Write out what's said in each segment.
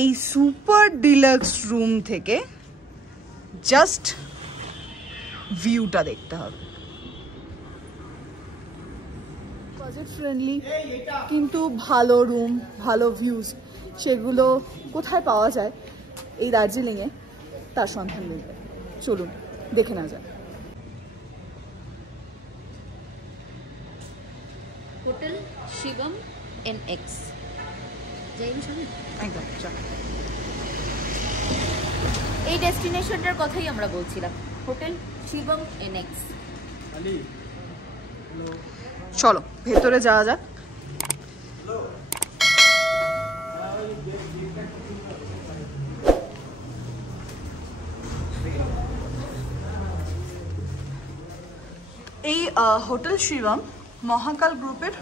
এই super deluxe room থেকে just ভিউটা দেখতে হবে। বাজেট ফ্রেন্ডলি কিন্তু ভালো রুম, ভালো ভিউজ, সেগুলো কোথায় পাওয়া যায় এই দার্জিলিংয়ে তার সন্ধান মিলবে। চলুন দেখে না যায়। হোটেল শিবম NX একদম এই ডেস্টিনেশনটার কথাই আমরা বলছিলাম, হোটেল শিবম NX। চলো ভেতরে যাওয়া যাক। এই হোটেল শিবম মহাকাল গ্রুপের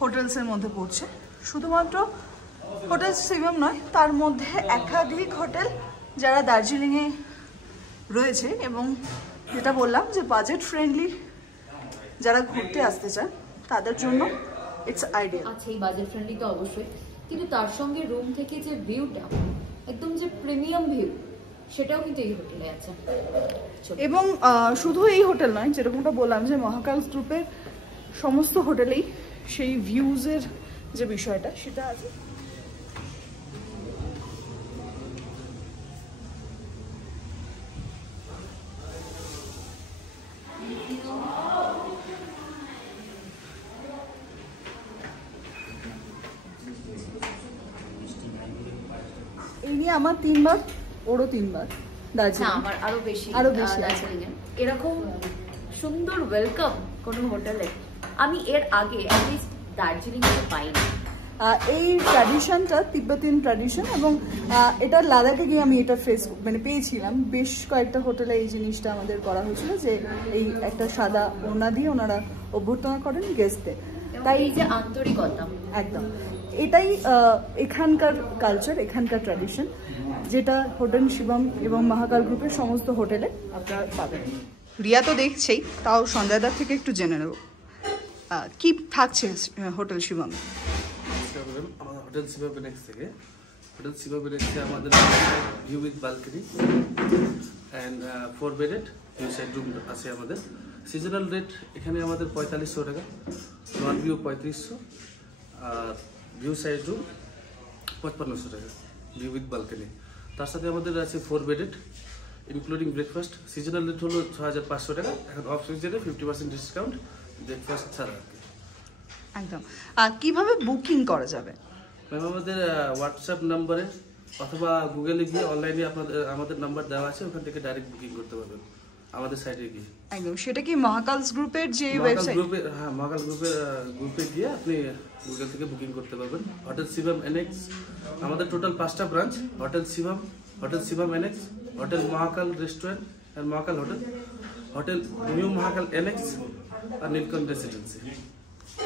হোটেলসের মধ্যে পড়ছে। শুধুমাত্র হোটেল শিবম নয়, তার মধ্যে একাধিক হোটেল যারা দার্জিলিংয়ে রয়েছে, এবং যেটা বললাম যে বাজেট ফ্রেন্ডলি যারা ঘুরতে আসতে চান তাদের জন্য ইটস আইডিয়াল। আচ্ছা, এই বাজেট ফ্রেন্ডলি তো অবশ্যই, কিন্তু তার সঙ্গে রুম থেকে যে ভিউটা, একদম যে প্রিমিয়াম ভিউ, সেটাও কিন্তু এই হোটেলে আছে। এবং শুধু এই হোটেল নয়, যেরকমটা বললাম যে মহাকাল গ্রুপের সমস্ত হোটেলেই সেই ভিউজের যে বিষয়টা সেটা আছে। এই নিয়ে আমার 3 বার, ওরও 3 বার দার্জিলিং। আমার আরো বেশি দার্জিলিং। এরকম সুন্দর ওয়েলকাম কোনো হোটেলে আমি এর আগে অ্যাটলিস্ট দার্জিলিং এ পাইনি। এই ট্র্যাডিশনটা তিব্বতীয়ান ট্র্যাডিশন, এবং এটা লাদাখে গিয়ে আমি এটা পেয়েছিলাম। বেশ কয়েকটা হোটেলে এই জিনিসটা আমাদের করা হয়েছিল, যে এই একটা সাদা ওড়না দিয়ে ওনারা অভ্যর্থনা করেন গেস্টদের। তাই এই যে আন্তরিকতা, একদম এটাই এখানকার কালচার, এখানকার ট্র্যাডিশন, যেটা হোটেল শিবম এবং মহাকাল গ্রুপের সমস্ত হোটেলে আপনারা পাবেন। রিয়া তো দেখছেই, তাও সঞ্জয়দার থেকে একটু জেনে নেব কি থাকছে হোটেল শিবম। আমাদের হোটেল শিবম NX থেকে, হোটেল শিবম NX আমাদের view with balcony and 4 bedded view side room আছে আমাদের। সিজনাল রেট এখানে আমাদের 4500 টাকা, নন ভিউ 3500, আর ভিউ সাইড রুম 5500 টাকা, ভিউ উইথ বালকনি। তার সাথে আমাদের আছে 4 bedded including breakfast. Seasonal rate হলো 6500 টাকা, এখন অফ সিজনে 50% ডিসকাউন্ট ব্রেকফাস্ট ছাড়া। একদম। কিভাবে বুকিং করা যাবে? ম্যাম আমাদের হোয়াটসঅ্যাপ নাম্বারে অথবা গুগলে গিয়ে অনলাইনে আমাদের নাম্বার দেওয়া আছে, ওখান থেকে ডাইরেক্ট বুকিং করতে পারবেন আমাদের সাইটে গিয়ে। একদম। সেটা কি মহাকালস গ্রুপের যে ওয়েবসাইট? হ্যাঁ, মহাকাল গ্রুপে গিয়ে আপনি গুগল থেকে বুকিং করতে পারবেন। হোটেল শিবম NX আমাদের টোটাল 5টা branch, hotel Shivam NX, hotel Mahakal restaurant আর Mahakal hotel, hotel new Mahakal NX আর নীলকণ্ঠ রেসিডেন্সি।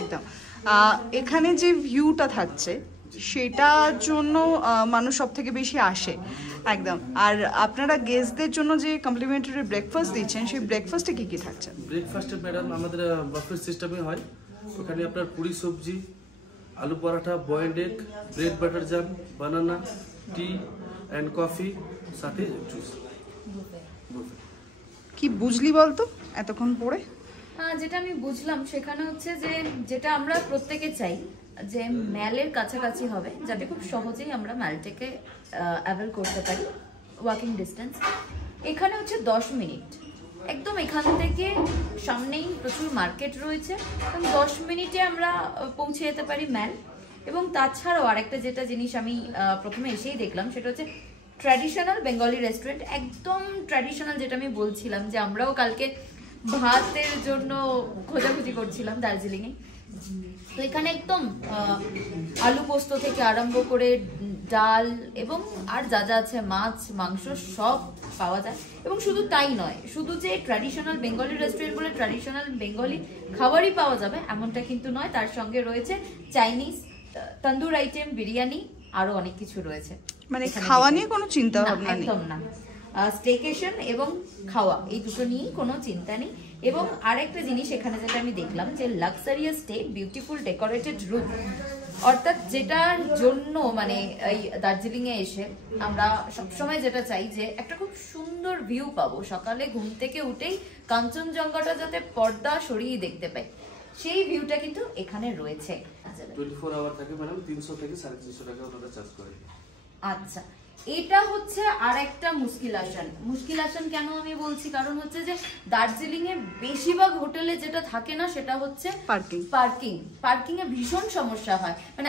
একদম। এখানে যে ভিউটা থাকছে সেটার জন্য মানুষ সব থেকে বেশি আসে। একদম। আর আপনারা গেস্টদের জন্য যে কমপ্লিমেন্টারি ব্রেকফাস্ট দিচ্ছেন, সেই ব্রেকফাস্টে কি কি থাকছে? ব্রেকফাস্টে ম্যাডাম আমাদের বাফেট সিস্টেমে হয়। ওখানে আপনার পুরি সবজি, আলু paratha, boiled egg, bread butter jam, banana, T and coffee, সাথে জুস। কি বুঝলি বলতো এতক্ষণ পড়ে? যেটা আমি বুঝলাম সেখানে হচ্ছে যে যেটা আমরা প্রত্যেকে চাই, যে ম্যালের কাছাকাছি হবে, যাতে খুব সহজেই আমরা ম্যালটাকে অ্যাভেল করতে পারি, ওয়াকিং ডিস্টেন্স। এখানে হচ্ছে 10 মিনিট, একদম এখান থেকে সামনেই প্রচুর মার্কেট রয়েছে, 10 মিনিটে আমরা পৌঁছে যেতে পারি ম্যাল। এবং তাছাড়াও আরেকটা যেটা জিনিস আমি প্রথমে এসেই দেখলাম, সেটা হচ্ছে ট্র্যাডিশনাল বেঙ্গলি রেস্টুরেন্ট, একদম ট্র্যাডিশনাল, যেটা আমি বলছিলাম যে আমরাও কালকে ভাতের জন্য খোঁজাখুঁজি করছিলাম দার্জিলিংয়ে। তো এখানে একদম আলু পোস্ত থেকে আরম্ভ করে ডাল এবং আর যা যা আছে, মাছ মাংস সব পাওয়া যায়। এবং শুধু তাই নয়, শুধু যে ট্র্যাডিশনাল বেঙ্গলি রেস্টুরেন্ট বলে ট্র্যাডিশনাল বেঙ্গলি খাবারই পাওয়া যাবে এমনটা কিন্তু নয়, তার সঙ্গে রয়েছে চাইনিজ, তন্দুর আইটেম, বিরিয়ানি, আরো অনেক কিছু রয়েছে। মানে খাওয়া নিয়ে কোনো চিন্তা ভাবনা নেই? একদম না। স্টেকেশন এবং খাওয়া এই দুটো নিয়েই কোনো চিন্তা নেই। এবং আরেকটা জিনিস এখানে যেটা আমি দেখলাম, যে luxurious stay, beautiful decorated room, অর্থাৎ যেটার জন্য মানে এই দার্জিলিং এ এসে আমরা সবসময় যেটা চাই যে একটা খুব সুন্দর ভিউ পাবো, সকালে ঘুম থেকে উঠেই কাঞ্চনজঙ্ঘাটা যাতে পর্দা সরিয়ে দেখতে পাই, সেই ভিউটা কিন্তু এখানে রয়েছে। 24 আওয়ার থাকে ম্যাডাম, 300 থেকে 350 টাকা ওনারা চার্জ করে। আচ্ছা, এটা হচ্ছে আর একটা মুশকিল আসন। মুশকিল আসন কেন আমি বলছি, কারণ হচ্ছে যে দার্জিলিং এ বেশিরভাগ হোটেলে যেটা থাকে না সেটা হচ্ছে পার্কিং এ ভীষণ সমস্যা হয়। মানে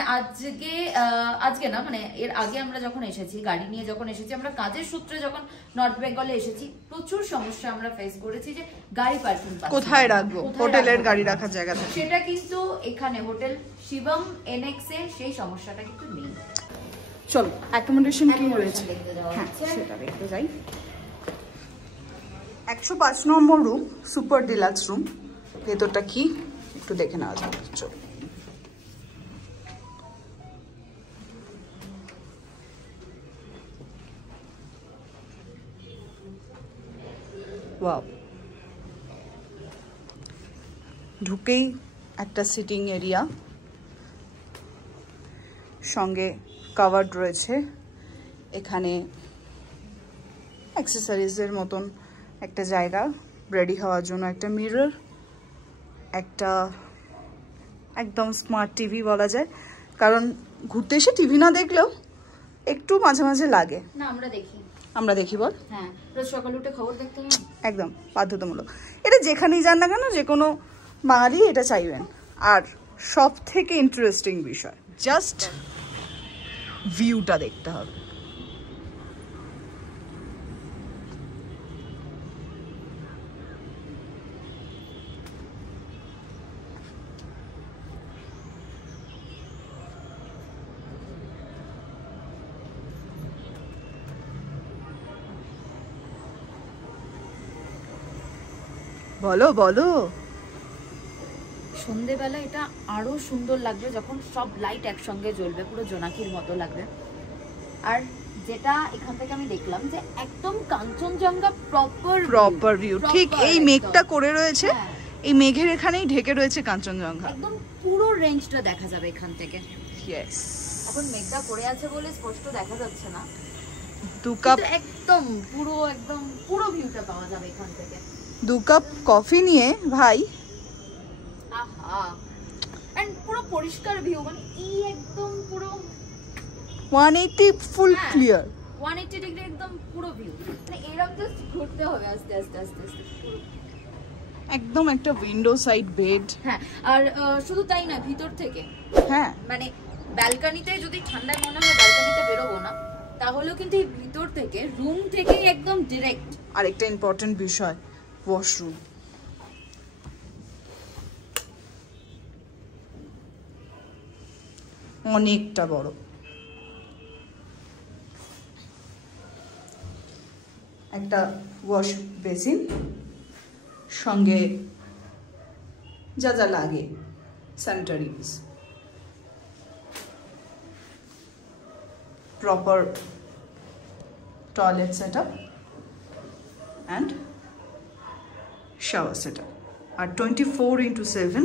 আজকে না, মানে এর আগে আমরা যখন এসেছি, গাড়ি নিয়ে যখন এসেছি, আমরা কাজের সূত্রে যখন নর্থ বেঙ্গলে এসেছি, প্রচুর সমস্যা আমরা ফেস করেছি যে গাড়ি পার্কিং কোথায় রাখবো, হোটেলের গাড়ি রাখার জায়গা থাকে। সেটা কিন্তু এখানে হোটেল শিবম এনএক্স এ সেই সমস্যাটা কিন্তু নেই। চলো অ্যাকোমোডেশন কি রয়েছে হ্যাঁ সেটা দেখতে যাই। 105 নম্বর রুম, সুপার ডিলাক্স রুম। ভেতরটা কি একটু দেখে নেওয়া যাবে। চলো। ওয়াও, ঢুকেই একটা সিটিং এরিয়া, সঙ্গে কাভার্ড রয়েছে। এখানে অ্যাক্সেসরিজের মতন একটা জায়গা, রেডি হওয়ার জন্য একটা মিরর, একটা একদম স্মার্ট টিভি বলা যায়, কারণ ঘুরতে এসে টিভি না দেখলেও একটু মাঝে মাঝে লাগে। না আমরা দেখি বল। হ্যাঁ, রোজ সকালে উঠে খবর দেখতে হবে, একদম বাধ্যতামূলক। এটা যেখানেই যান না কেন, যে কোনো বাঙালি এটা চাইবেন। আর সব থেকে ইন্টারেস্টিং বিষয়, জাস্ট ভিউটা দেখতে হবে। বলো বলো। সন্ধেবেলা এটা আরো সুন্দর লাগবে যখন সব লাইট একসঙ্গে জ্বলবে, পুরো জোনাকির মতো লাগবে। আর যেটা এখান থেকে আমি দেখলাম যে একদম কাঞ্চনজঙ্ঘা প্রপার ভিউ, ঠিক এই মেঘটা করে রয়েছে, এই মেঘের এখানেই ঢেকে রয়েছে কাঞ্চনজঙ্ঘা। একদম পুরো রেঞ্জটা দেখা যাবে এখান থেকে। ইয়েস, এখন মেঘটা করে আছে বলে স্পষ্ট দেখা যাচ্ছে না, 2 কাপ একদম পুরো ভিউটা পাওয়া যাবে এখান থেকে। 2 কাপ কফি নিয়ে ভাই, আহা, এন্ড পুরো পরিষ্কার ভিউ, মানে এই একদম পুরো 180 ফুল ক্লিয়ার, 180 ডিগ্রি একদম পুরো ভিউ। মানে এরকম জাস্ট ঘুরতে হবে আস্তে আস্তে আস্তে আস্তে। একদম একটা উইন্ডো সাইড বেড। হ্যাঁ, আর শুধু তাই না, ভিতর থেকে হ্যাঁ, মানে ব্যালকনিতে যদি ঠান্ডায় মনে হয় ব্যালকনিতে বেরোবো না, তাহলেও কিন্তু এই ভিতর থেকে রুম থেকেই একদম ডাইরেক্ট। আরেকটা ইম্পর্টেন্ট বিষয়, ওয়াশরুম। অনেকটা বড়, একটা ওয়াশ বেসিন, সঙ্গে যা যা লাগে sanitaries, proper toilet setup and shower setup, আর 24/7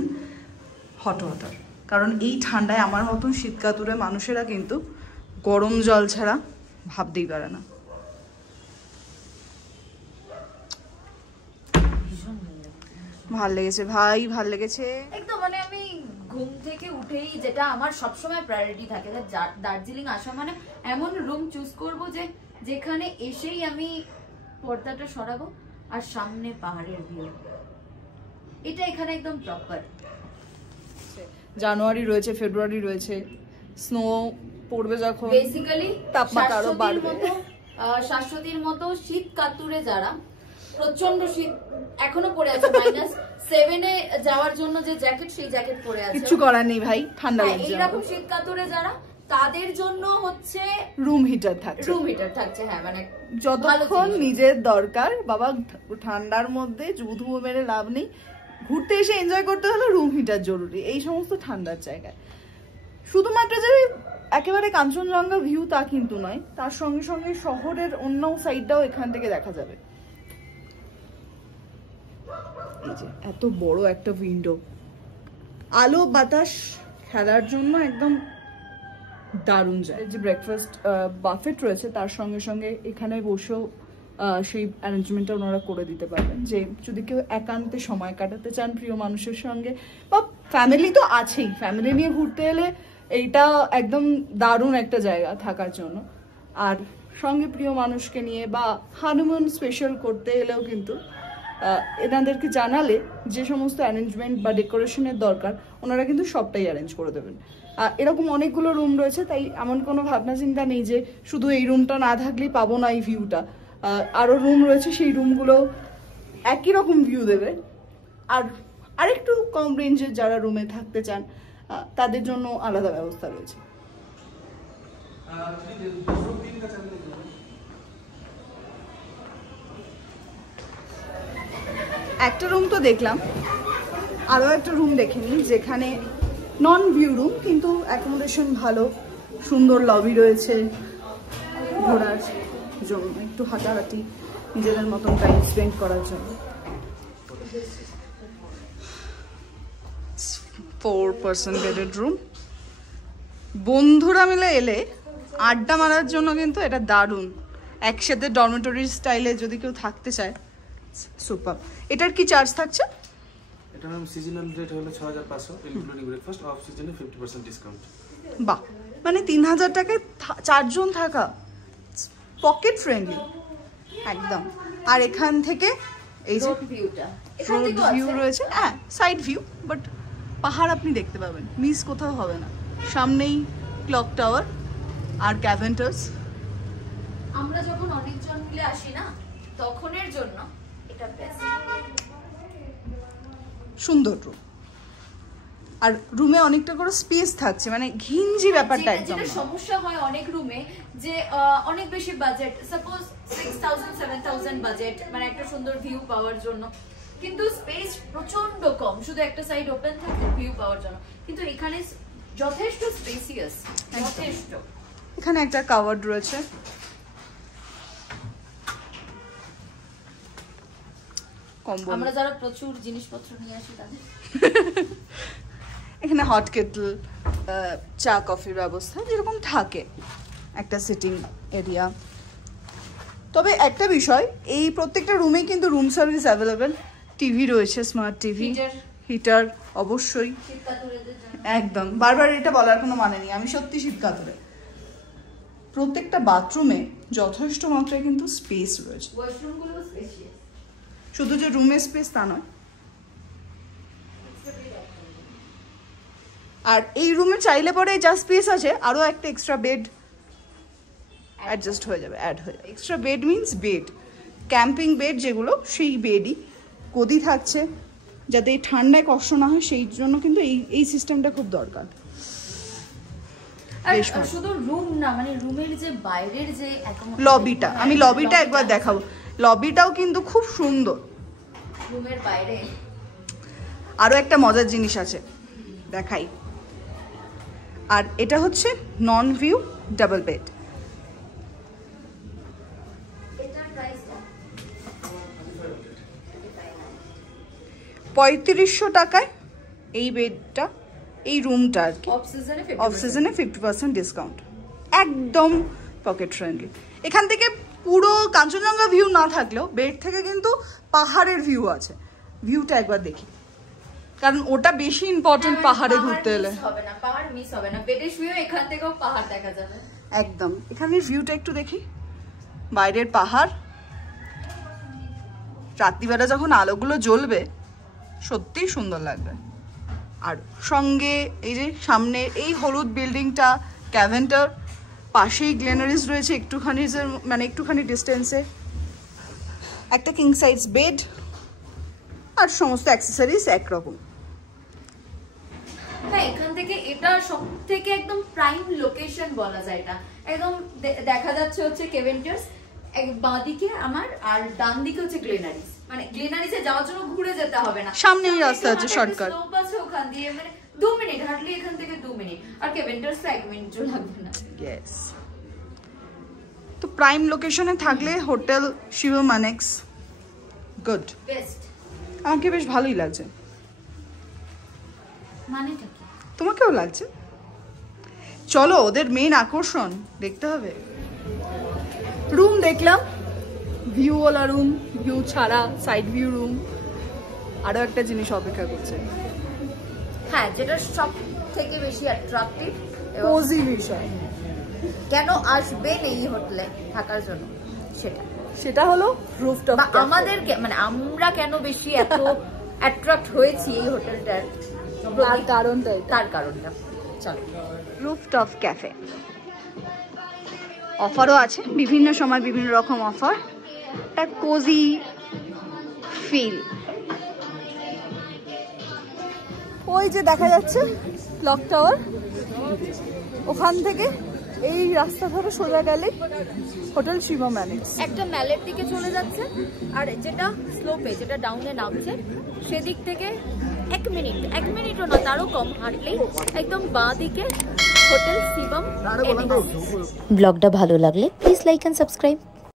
হট ওয়াটার। কারণ এই ঠান্ডায় আমার মতন শীতকাতুরে মানুষেরা কিন্তু গরম জল ছাড়া ভাবতেই পারে না। ভাল লেগেছে ভাই, ভাল লেগেছে একদম। মানে আমি ঘুম থেকে উঠেই, যেটা আমার সবসময় প্রায়োরিটি থাকে, যে দার্জিলিং আসা মানে এমন রুম চুজ করব যে যেখানে এসেই আমি পর্দাটা সরাবো আর সামনে পাহাড়ের ভিউ, এটা এখানে একদম প্রপার। জানুয়ারি রয়েছে, ফেব্রুয়ারি রয়েছে, স্নো পড়বে যখন, বেসিক্যালি তাপমাত্রা আরো বাড়বে। শাশ্বতীর মতো শীত কাতুরে যারা, প্রচন্ড শীত এখনো পড়ে আছে, -7 এ যাওয়ার জন্য যে জ্যাকেট, সেই জ্যাকেট পরে আছে, কিছু করার নেই ভাই, ঠান্ডা লাগছে। এইরকম শীত কাতুরে যারা, তাদের জন্য হচ্ছে রুম হিটার থাকছে। হ্যাঁ, মানে যতক্ষণ নিজের দরকার বাবা, ঠান্ডার মধ্যে জুধু মেরে লাভ নেই, ঘুরতে এসে এনজয় করতে হলে রুম হিটার জরুরি এই সমস্ত ঠান্ডার জায়গায়। শুধুমাত্র যে একেবারে কাঞ্চনজঙ্ঘা ভিউ তা কিন্তু নয়, তার সঙ্গে সঙ্গে শহরের অন্য সাইডটাও এখান থেকে দেখা যাবে। এই যে এত বড় একটা উইন্ডো, আলো বাতাস খেলার জন্য একদম দারুণ যায়। যে ব্রেকফাস্ট বাফেট রয়েছে তার সঙ্গে সঙ্গে এখানে বসেও সেই অ্যারেঞ্জমেন্টটা ওনারা করে দিতে পারবেন, যে যদি কেউ একান্তে সময় কাটাতে চান প্রিয় মানুষের সঙ্গে, বা ফ্যামিলি তো আছেই, ফ্যামিলি নিয়ে ঘুরতে এলে এইটা একদম দারুণ একটা জায়গা থাকার জন্য। আর সঙ্গে প্রিয় মানুষকে নিয়ে বা হানিমুন স্পেশাল করতে এলেও কিন্তু এনাদেরকে জানালে যে সমস্ত অ্যারেঞ্জমেন্ট বা ডেকোরেশনের দরকার ওনারা কিন্তু সবটাই অ্যারেঞ্জ করে দেবেন। এরকম অনেকগুলো রুম রয়েছে, তাই এমন কোনো ভাবনা চিন্তা নেই যে শুধু এই রুমটা না থাকলেই পাবো না এই ভিউটা। আরও রুম রয়েছে, সেই রুমগুলো একই রকম ভিউ দেবে। আর আরেকটু কম রেঞ্জের যারা রুমে থাকতে চান তাদের জন্য আলাদা ব্যবস্থা রয়েছে। একটা রুম তো দেখলাম, আরও একটা রুম দেখে নিই যেখানে নন ভিউ রুম, কিন্তু অ্যাকোমোডেশন ভালো, সুন্দর লবি রয়েছে ঘোরার জন্য, একটু হাঁটাহাঁটি নিজেদের মতন টাইম স্পেন্ড করার জন্য। 4% বেডেড রুম। বন্ধুরা মিলে এলে আড্ডা মারার জন্য কিন্তু এটা দারুণ, একসাথে ডরমেটরি স্টাইলে যদি কেউ থাকতে চায় সুপার। এটার কি চার্জ থাকছে? এটা ম্যাম সিজনাল রেট হলো 6500 ইনক্লুডিং ব্রেকফাস্ট, অফ সিজনে 50% ডিসকাউন্ট। বাহ, মানে 3000 টাকায় 4 জন থাকা, পকেট ফ্রেন্ডলি একদম। আর এখান থেকে এই যে ভিউটা, রোড ভিউ রয়েছে, হ্যাঁ সাইড ভিউ, বাট পাহাড় আপনি দেখতে পাবেন, মিস কোথাও হবে না। সামনেই ক্লক টাওয়ার আর ক্যাভেন্টার্স। আমরা যখন অনেকজন মিলে আসি না, তখনের জন্য এটা বেস্ট। সুন্দর রুম, আর রুমে অনেকটা করে স্পেস থাকছে, মানে ঘিঞ্জি ব্যাপারটা একদম। যেটা সমস্যা হয় অনেক রুমে যে অনেক বেশি বাজেট, সাপোজ 6000-7000 বাজেট, মানে একটা সুন্দর ভিউ পাওয়ার জন্য, কিন্তু স্পেস প্রচন্ড কম, শুধু একটা সাইড ওপেন থাকে ভিউ পাওয়ার জন্য। কিন্তু এখানে যথেষ্ট স্পেসিয়াস, যথেষ্ট। এখানে একটা কাভার্ড রয়েছে, কম্বল। আমরা যারা প্রচুর জিনিসপত্র নিয়ে আসি তাদের এখানে হট কেটল, চা কফির ব্যবস্থা যেরকম থাকে, একটা সিটিং এরিয়া। তবে একটা বিষয়, এই প্রত্যেকটা রুমে কিন্তু রুম সার্ভিস অ্যাভেলেবেল, টিভি রয়েছে, স্মার্ট টিভি, হিটার অবশ্যই, একদম। বারবার এটা বলার কোনো মানে নেই, আমি সত্যি শীত কাতরে। প্রত্যেকটা বাথরুমে যথেষ্ট মাত্রায় কিন্তু স্পেস রয়েছে, শুধু যে রুমের স্পেস তা নয়। আর এই রুমে চাইলে পরে যা স্পেস আছে আরও একটা এক্সট্রা বেড অ্যাডজাস্ট হয়ে যাবে, অ্যাড হয়ে যাবে। Extra bed means bed, camping bed যেগুলো, সেই বেডই। গদি থাকছে যাতে এই ঠান্ডায় কষ্ট না হয়, সেই জন্য কিন্তু এই সিস্টেমটা খুব দরকার। আর শুধু রুম না, মানে রুমের যে বাইরের যে লবিটা, আমি লবিটা একবার দেখাবো। লবিটাও কিন্তু খুব সুন্দর। রুমের বাইরে আরও একটা মজার জিনিস আছে, দেখাই। আর এটা হচ্ছে নন ভিউ ডাবল বেড। এটার প্রাইসটা 3500 টাকায় এই বেডটা, এই রুমটা আর কি, অফ সিজনে 50% ডিসকাউন্ট, একদম পকেট ফ্রেন্ডলি। এখান থেকে পুরো কাঞ্চনজঙ্ঘা ভিউ না থাকলেও বেড থেকে কিন্তু পাহাড়ের ভিউ আছে, ভিউটা একবার দেখি, কারণ ওটা বেশি ইম্পর্টেন্ট পাহাড়ে ঘুরতে এলে। হবে না, পাহাড় মিস হবে না, বেডে শুয়েও এখান থেকেও পাহাড় দেখা যাবে একদম। এখানের ভিউটা একটু দেখি, বাইরের পাহাড়, রাত্রিবেলা যখন আলোগুলো জ্বলবে সত্যিই সুন্দর লাগবে। আর সঙ্গে এই যে সামনে এই হলুদ বিল্ডিংটা ক্যাভেন্টার, পাশেই গ্লেনারিস রয়েছে একটুখানি ডিস্টেন্সে, একটা কিং সাইজ বেড, আর সমস্ত অ্যাক্সেসরিজ একরকম। হ্যাঁ, এখান থেকে এটা সব থেকে একদম প্রাইম লোকেশন বলা যায়। এটা একদম দেখা যাচ্ছে হচ্ছে কেভেন্টার্স বাঁদিকে আমার, আর ডান দিকে হচ্ছে গ্লেনারিস। মানে গ্লেনারিসে যাওয়ার জন্য ঘুরে যেতে হবে না, সামনেই রাস্তা আছে, শর্টকাট স্লোপ আছে ওখান দিয়ে, মানে 2 মিনিট হাঁটলে এখান থেকে 2 মিনিট, আর কেভেন্টার্স 1 মিনিটও লাগবে না। ইয়েস। তো প্রাইম লোকেশনে থাকলে hotel Shivam annexe good, best. আমাকে বেশ ভালোই লাগছে। মানেটা কি? তোমাকেও লাগছে? চলো ওদের মেইন আকর্ষণ দেখতে হবে। রুম দেখলাম, ভিউওয়ালা রুম, ভিউ ছাড়া সাইড ভিউ রুম। আরো একটা জিনিস অপেক্ষা করছে, হ্যাঁ, যেটা সব থেকে বেশি অ্যাট্রাকটিভ কোজি বিষয়। কেন আসবেন এই হোটেলে থাকার জন্য, সেটা হলো রুফটপ। আমাদেরকে মানে আমরা কেন বেশি এত অ্যাট্রাক্ট হয়েছি এই হোটেলটার, তার কারণটা চলো। রুফটপ ক্যাফে অফারও আছে, বিভিন্ন সময় বিভিন্ন রকম অফার। একটা কোজি ফিল। ওই যে দেখা যাচ্ছে ক্লক টাওয়ার, ওখান থেকে এই রাস্তা ধরে সোজা গেলে হোটেল শিবম অ্যানেক্স। একটা ম্যালের দিকে চলে যাচ্ছে, আর যেটা স্লোপে, যেটা ডাউনে নামছে, সেদিক থেকে 1 মিনিটও না তারও কম হাঁটলেই একদম বাঁ দিকে হোটেল শিবম। ব্লগটা ভালো লাগলে প্লিজ লাইক অ্যান্ড সাবস্ক্রাইব।